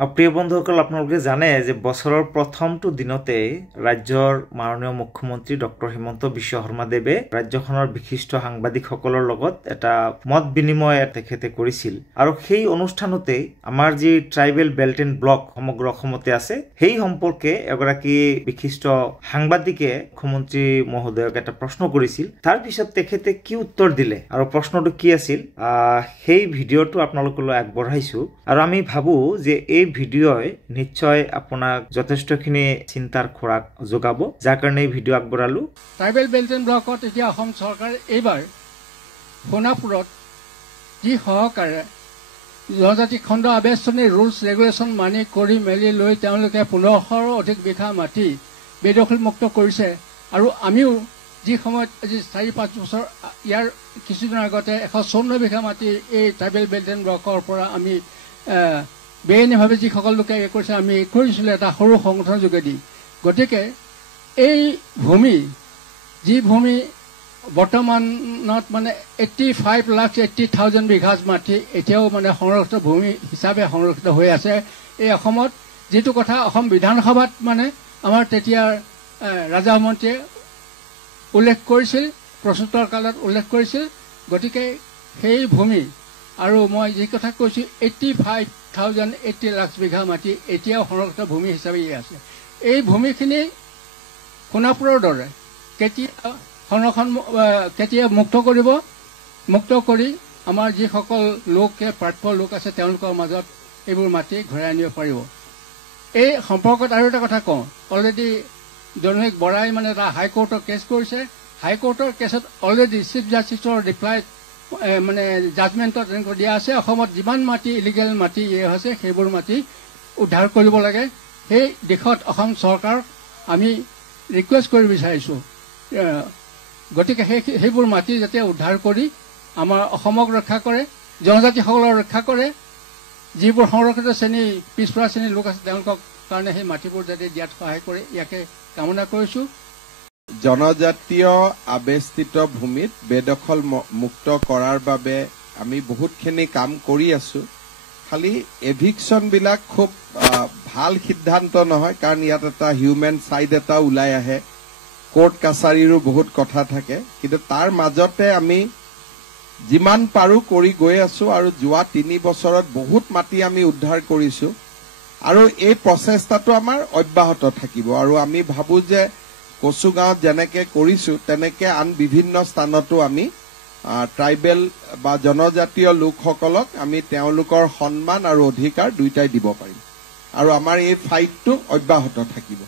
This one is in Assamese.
প্ৰিয় বন্ধুসকল, আপোনালোকে জানে যে বছৰৰ প্ৰথমটো দিনতে ৰাজ্যৰ মাননীয় মুখ্যমন্ত্ৰী ডক্টৰ হিমন্ত বিশ্ব শৰ্মাদেৱে ৰাজ্যখনৰ বিশিষ্ট সাংবাদিকসকলৰ লগত এটা মত বিনিময় তেখেতে কৰিছিল আৰু সেই অনুষ্ঠানতে আমাৰ যি ট্ৰাইবেল বেল্ট এণ্ড ব্লক সমগ্ৰ অসমতে আছে সেই সম্পৰ্কে এগৰাকী বিশিষ্ট সাংবাদিকে মুখ্যমন্ত্ৰী মহোদয়ক এটা প্ৰশ্ন কৰিছিল। তাৰ পিছত তেখেতে কি উত্তৰ দিলে আৰু প্ৰশ্নটো কি আছিল সেই ভিডিঅ'টো আপোনালোকলৈ আগবঢ়াইছো আৰু আমি ভাবো যে এই ভিডিঅ'ই নিশ্চয় আপোনাক যথেষ্টখিনি চিন্তাৰ খোৰাক যোগাব, যাৰ কাৰণে এই ভিডিঅ' আগবঢ়ালো। ট্ৰাইবেল বেল্ট এণ্ড ব্লকত এতিয়া অসম চৰকাৰে এইবাৰ সোণাপুৰত যি সহকাৰে জনজাতি খণ্ড আৱেষ্টনীৰ ৰুলছ ৰেগুলেশ্যন মানি কৰি মেলি লৈ তেওঁলোকে 1500ৰো অধিক বিঘা মাটি বেদখলমুক্ত কৰিছে আৰু আমিও যি সময়ত আজি 4-5 বছৰ ইয়াৰ কিছুদিনৰ আগতে 154 বিঘা মাটি এই ট্ৰাইবেল বেল্ট এণ্ড ব্লকৰ পৰা আমি বেআইনীভাৱে যিসকল লোকে কৰিছে আমি কৰিছিলোঁ এটা সৰু সংগঠনৰ যোগেদি। গতিকে এই ভূমি যি ভূমি বৰ্তমানত মানে 85,80,000 বিঘা মাটি এতিয়াও মানে সংৰক্ষিত ভূমি হিচাপে সংৰক্ষিত হৈ আছে এই অসমত, যিটো কথা অসম বিধানসভাত মানে আমাৰ তেতিয়াৰ ৰাজহ মন্ত্ৰীয়ে উল্লেখ কৰিছিল, প্ৰশ্নোত্তৰ কালত উল্লেখ কৰিছিল। গতিকে সেই ভূমি আৰু মই যি কথা কৈছোঁ 85,080 লাখ বিঘা মাটি এতিয়াও সংৰক্ষিত ভূমি হিচাপে আছে। এই ভূমিখিনি সোণাপুৰৰ দৰে কেতিয়া মুক্ত কৰিব, মুক্ত কৰি আমাৰ যিসকল লোকে প্ৰাপ্য লোক আছে তেওঁলোকৰ মাজত এইবোৰ মাটি ঘূৰাই আনিব পাৰিব। এই সম্পৰ্কত আৰু এটা কথা কওঁ, অলৰেডি জনৈক বৰাই মানে এটা হাইকোৰ্টৰ কেছ কৰিছে। হাইকোৰ্টৰ কেছত অলৰেডি চিফ জাষ্টিছৰ ৰিপ্লাই মানে জাজমেণ্টত এনেকৈ দিয়া আছে, অসমত যিমান মাটি ইলিগেল মাটি হৈছে সেইবোৰ মাটি উদ্ধাৰ কৰিব লাগে। সেই দিশত অসম চৰকাৰক আমি ৰিকুৱেষ্ট কৰিব বিচাৰিছোঁ। গতিকে সেইবোৰ মাটি যাতে উদ্ধাৰ কৰি আমাৰ অসমক ৰক্ষা কৰে, জনজাতিসকলক ৰক্ষা কৰে, যিবোৰ সংৰক্ষিত শ্ৰেণী পিছপৰা শ্ৰেণীৰ লোক আছে তেওঁলোকক কাৰণে সেই মাটিবোৰ যাতে দিয়াত সহায় কৰে, ইয়াকে কামনা কৰিছোঁ। জনজাতীয় আৱেষ্টিত ভূমিত বেদখল মুক্ত কৰাৰ বাবে আমি বহুতখিনি কাম কৰি আছো। খালি এভিকশ্যনবিলাক খুব ভাল সিদ্ধান্ত নহয়, কাৰণ ইয়াত এটা হিউমেন ছাইড এটা ওলাই আহে, কোৰ্ট কাছাৰীৰো বহুত কথা থাকে। কিন্তু তাৰ মাজতে আমি যিমান পাৰোঁ কৰি গৈ আছো আৰু যোৱা 3 বছৰত বহুত মাটি আমি উদ্ধাৰ কৰিছো আৰু এই প্ৰচেষ্টাটো আমাৰ অব্যাহত থাকিব। আৰু আমি ভাবো যে কচুগাঁৱত যেনেকে কৰিছো তেনেকে আন বিভিন্ন স্থানতো আমি ট্ৰাইবেল বা জনজাতীয় লোকসকলক আমি তেওঁলোকৰ সন্মান আৰু অধিকাৰ দুইটাই দিব পাৰিম আৰু আমাৰ এই ফাইটটো অব্যাহত থাকিব।